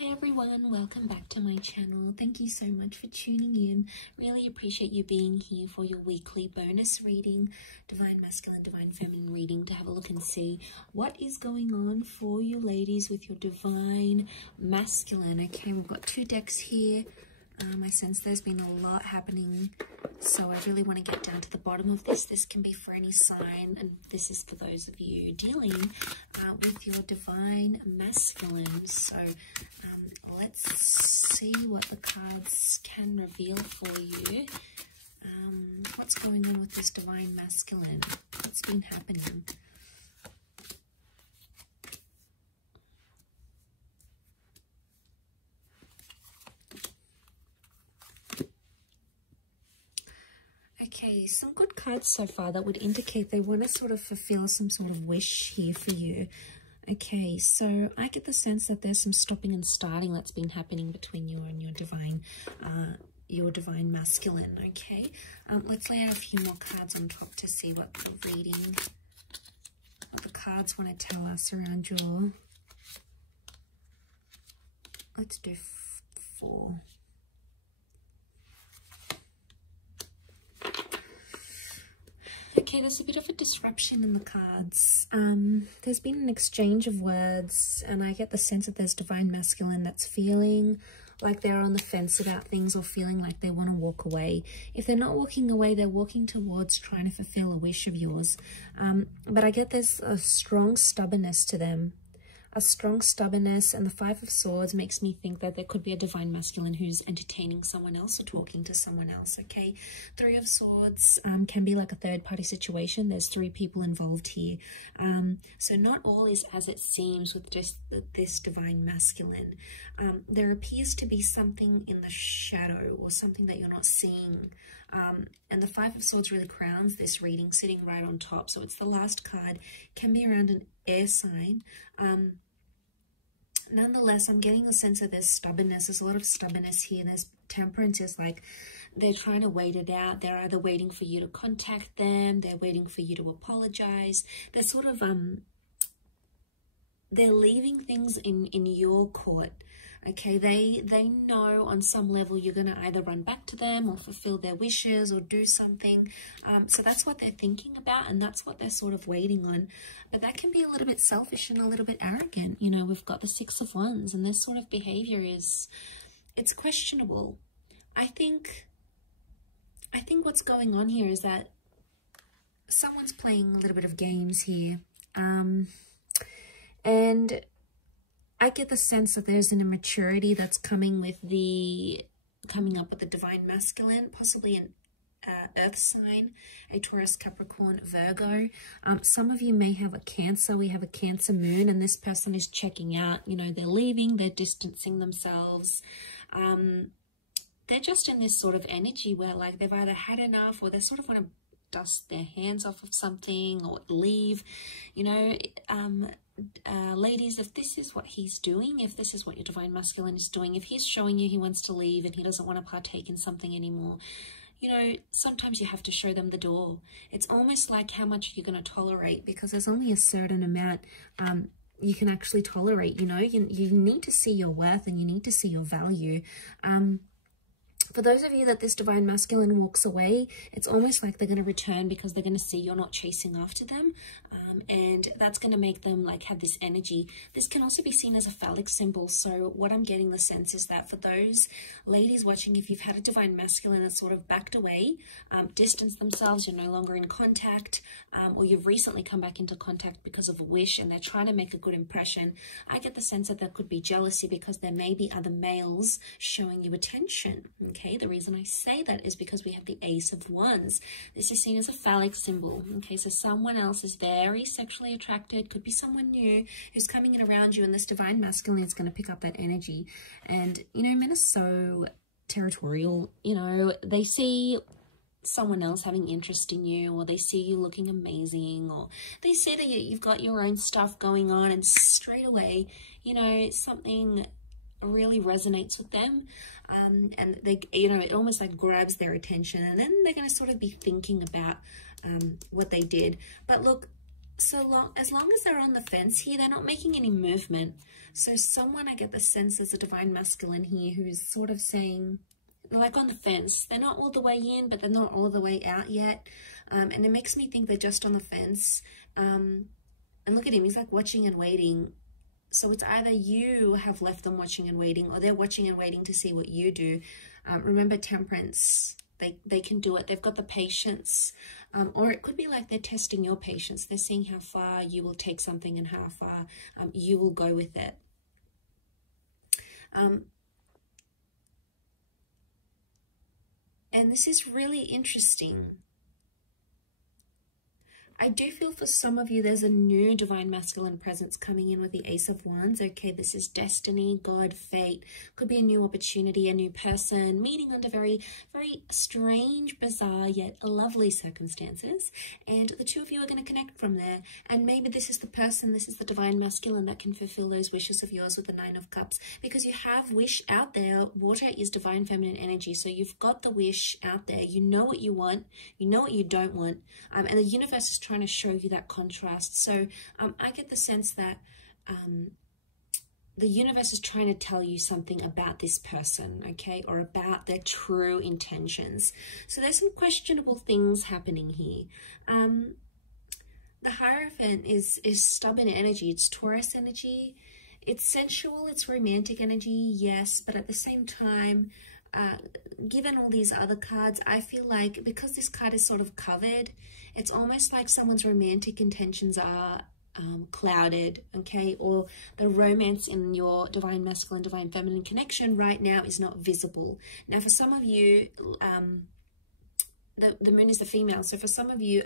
Hi everyone, welcome back to my channel. Thank you so much for tuning in. Really appreciate you being here for your weekly bonus reading, Divine Masculine, Divine Feminine reading, to have a look and see what is going on for you ladies with your Divine Masculine. Okay, we've got two decks here. I sense there's been a lot happening, so I really want to get down to the bottom of this. This can be for any sign, and this is for those of you dealing with your Divine Masculine. So let's see what the cards can reveal for you. What's going on with this Divine Masculine? What's been happening? Okay, some good cards so far that would indicate they want to sort of fulfill some sort of wish here for you. Okay, so I get the sense that there's some stopping and starting that's been happening between you and your Divine Masculine. Okay, let's lay out a few more cards on top to see what the reading, what the cards want to tell us around your. Let's do 4. Okay, there's a bit of a disruption in the cards. There's been an exchange of words, and I get the sense that there's Divine Masculine that's feeling like they're on the fence about things, or feeling like they want to walk away. If they're not walking away, they're walking towards trying to fulfill a wish of yours. But I get there's a strong stubbornness to them. A strong stubbornness, and the 5 of Swords makes me think that there could be a Divine Masculine who's entertaining someone else or talking to someone else, okay? 3 of Swords can be like a third-party situation. There's 3 people involved here. So not all is as it seems with just this Divine Masculine. There appears to be something in the shadow, or something that you're not seeing. And the 5 of Swords really crowns this reading, sitting right on top. So it's the last card, can be around an air sign. Nonetheless, I'm getting a sense that there's stubbornness. There's a lot of stubbornness here. There's Temperance is like they're trying to wait it out. They're either waiting for you to contact them, they're waiting for you to apologize. They're sort of they're leaving things in your court. Okay, they know on some level you're going to either run back to them or fulfill their wishes or do something. So that's what they're thinking about, and that's what they're sort of waiting on. But that can be a little bit selfish and a little bit arrogant. You know, we've got the 6 of Wands, and this sort of behavior it's questionable. I think what's going on here is that someone's playing a little bit of games here. And I get the sense that there's an immaturity that's coming up with the Divine Masculine, possibly an earth sign, a Taurus, Capricorn, Virgo. Some of you may have a Cancer. We have a Cancer moon, and this person is checking out. You know, they're leaving, they're distancing themselves. They're just in this sort of energy where like they've either had enough, or they sort of want to dust their hands off of something or leave. You know, ladies, if this is what he's doing, if this is what your Divine Masculine is doing, if he's showing you he wants to leave and he doesn't want to partake in something anymore, you know, sometimes you have to show them the door. It's almost like how much you're going to tolerate, because there's only a certain amount you can actually tolerate. You know, you need to see your worth, and you need to see your value. For those of you that this Divine Masculine walks away, it's almost like they're going to return because they're going to see you're not chasing after them. And that's going to make them like have this energy. This can also be seen as a phallic symbol. So what I'm getting the sense is that for those ladies watching, if you've had a Divine Masculine that's sort of backed away, distanced themselves, you're no longer in contact, or you've recently come back into contact because of a wish and they're trying to make a good impression, I get the sense that there could be jealousy because there may be other males showing you attention. Okay, the reason I say that is because we have the Ace of Wands. This is seen as a phallic symbol. Okay, so someone else is very sexually attracted, could be someone new who's coming in around you, and this Divine Masculine is going to pick up that energy. And, you know, men are so territorial. You know, they see someone else having interest in you, or they see you looking amazing, or they see that you've got your own stuff going on, and straight away, you know, something really resonates with them, and they, you know, it almost like grabs their attention, and then they're going to sort of be thinking about what they did. But look, as long as they're on the fence here, they're not making any movement. So someone, I get the sense, there's a divine masculine here who's sort of saying, like on the fence. They're not all the way in, but they're not all the way out yet. And it makes me think they're just on the fence. And look at him, he's like watching and waiting. So it's either you have left them watching and waiting, or they're watching and waiting to see what you do. Remember, temperance, they can do it. They've got the patience. Or it could be like they're testing your patience. They're seeing how far you will take something and how far you will go with it. And this is really interesting. I do feel for some of you, there's a new divine masculine presence coming in with the Ace of Wands. Okay, this is destiny, God, fate. Could be a new opportunity, a new person, meeting under very, very strange, bizarre, yet lovely circumstances. And the two of you are going to connect from there. And maybe this is the person, this is the divine masculine that can fulfill those wishes of yours with the Nine of Cups. Because you have wish out there. Water is divine feminine energy. So you've got the wish out there. You know what you want. You know what you don't want. And the universe is trying to show you that contrast. So I get the sense that the universe is trying to tell you something about this person, okay, or about their true intentions. So there's some questionable things happening here. The Hierophant is stubborn energy. It's Taurus energy. It's sensual. It's romantic energy, yes, but at the same time, given all these other cards, I feel like because this card is sort of covered, it's almost like someone's romantic intentions are clouded, okay, or the romance in your divine masculine, divine feminine connection right now is not visible. Now, for some of you, the moon is the female, so for some of you,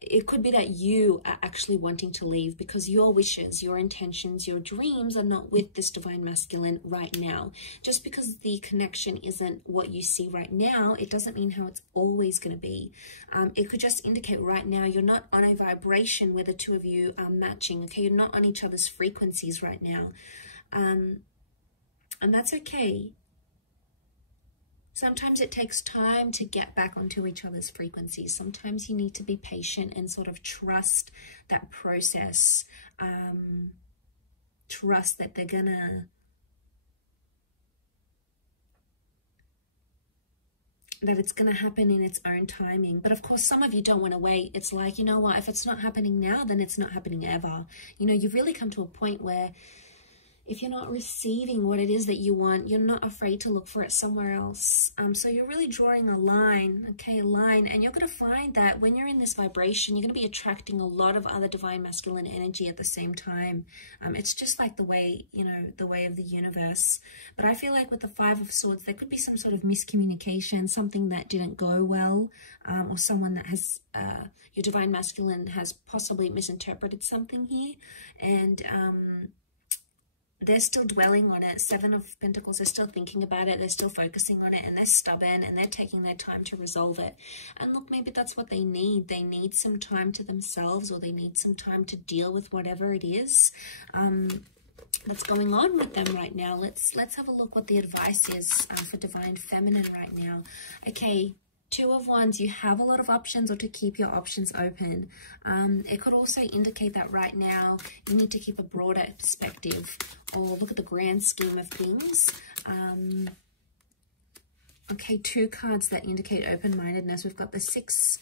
it could be that you are actually wanting to leave because your wishes, your intentions, your dreams are not with this divine masculine right now. Just because the connection isn't what you see right now, it doesn't mean how it's always going to be. It could just indicate right now you're not on a vibration where the two of you are matching, okay? You're not on each other's frequencies right now. And that's okay. Sometimes it takes time to get back onto each other's frequencies. Sometimes you need to be patient and sort of trust that process. Trust that they're gonna... that it's gonna happen in its own timing. But of course, some of you don't want to wait. It's like, you know what, if it's not happening now, then it's not happening ever. You know, you've really come to a point where if you're not receiving what it is that you want, you're not afraid to look for it somewhere else. So you're really drawing a line, okay, a line. And you're going to find that when you're in this vibration, you're going to be attracting a lot of other divine masculine energy at the same time. It's just like the way, you know, the way of the universe. But I feel like with the Five of Swords, there could be some sort of miscommunication, something that didn't go well, or someone that has, your divine masculine has possibly misinterpreted something here. And, they're still dwelling on it. Seven of Pentacles, they're still thinking about it. They're still focusing on it, and they're stubborn, and they're taking their time to resolve it. And look, maybe that's what they need. They need some time to themselves, or they need some time to deal with whatever it is that's going on with them right now. Let's have a look what the advice is for divine feminine right now. Okay. Two of Wands, you have a lot of options, or to keep your options open. It could also indicate that right now you need to keep a broader perspective, or look at the grand scheme of things. Okay, two cards that indicate open-mindedness. We've got the Six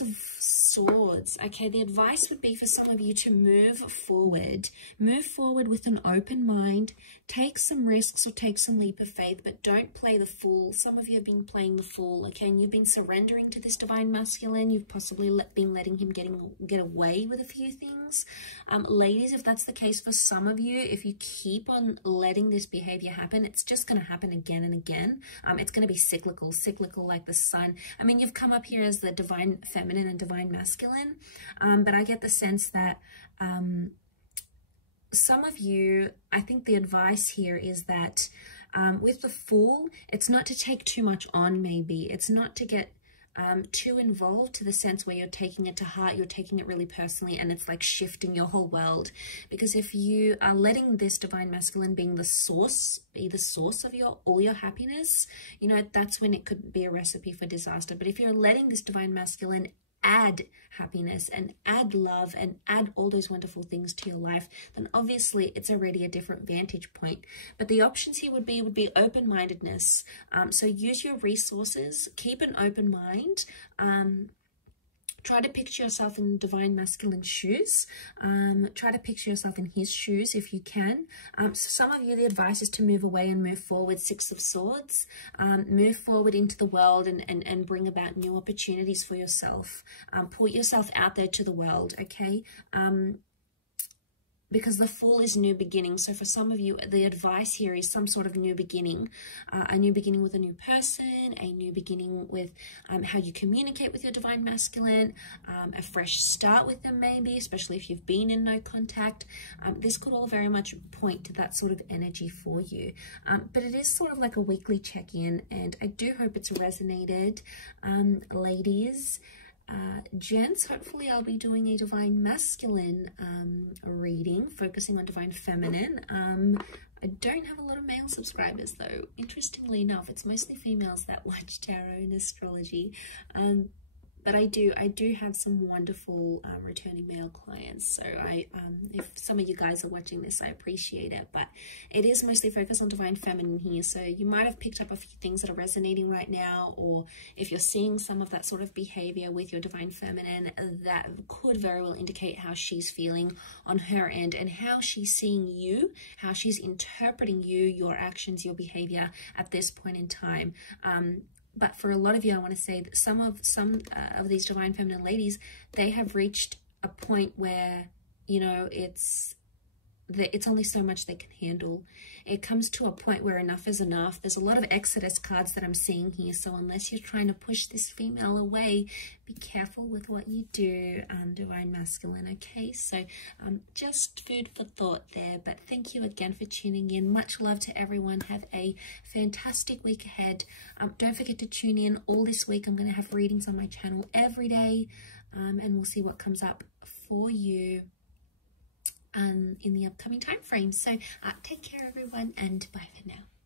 of Swords. Okay, the advice would be for some of you to move forward. Move forward with an open mind. Take some risks or take some leap of faith, but don't play the fool. Some of you have been playing the fool, okay, and you've been surrendering to this divine masculine. You've possibly been letting him get away with a few things. Ladies, if that's the case for some of you, if you keep on letting this behavior happen, it's just going to happen again and again. It's going to be cyclical like the sun. I mean, you've come up here as the divine feminine and divine masculine, but I get the sense that some of you, I think the advice here is that with the Fool, it's not to take too much on, maybe. It's not to get too involved, to the sense where you're taking it to heart, you're taking it really personally, and it's like shifting your whole world. Because if you are letting this divine masculine being the source, be the source of all your happiness, you know, that's when it could be a recipe for disaster. But if you're letting this divine masculine add happiness and add love and add all those wonderful things to your life, then obviously it's already a different vantage point. But the options here would be open-mindedness. So use your resources, keep an open mind. Try to picture yourself in divine masculine shoes. Try to picture yourself in his shoes if you can. So some of you, the advice is to move away and move forward. Six of Swords. Move forward into the world and bring about new opportunities for yourself. Put yourself out there to the world, okay? Because the Fool is new beginning. So for some of you, the advice here is some sort of new beginning. A new beginning with a new person, a new beginning with how you communicate with your divine masculine, a fresh start with them maybe, especially if you've been in no contact. This could all very much point to that sort of energy for you. But it is sort of like a weekly check-in, and I do hope it's resonated, ladies. Gents, hopefully I'll be doing a divine masculine reading, focusing on divine feminine. I don't have a lot of male subscribers though. Interestingly enough, it's mostly females that watch tarot and astrology. But I do have some wonderful returning male clients. So if some of you guys are watching this, I appreciate it. But it is mostly focused on divine feminine here. So you might have picked up a few things that are resonating right now, or if you're seeing some of that sort of behavior with your divine feminine, that could very well indicate how she's feeling on her end and how she's seeing you, how she's interpreting you, your actions, your behavior at this point in time. But for a lot of you, I want to say that some of these divine feminine ladies, they have reached a point where, you know, it's only so much they can handle. It comes to a point where enough is enough. There's a lot of Exodus cards that I'm seeing here. So unless you're trying to push this female away, be careful with what you do, divine masculine, okay? So just food for thought there. But thank you again for tuning in. Much love to everyone. Have a fantastic week ahead. Don't forget to tune in all this week. I'm going to have readings on my channel every day, and we'll see what comes up for you in the upcoming time frame. So take care everyone, and bye for now.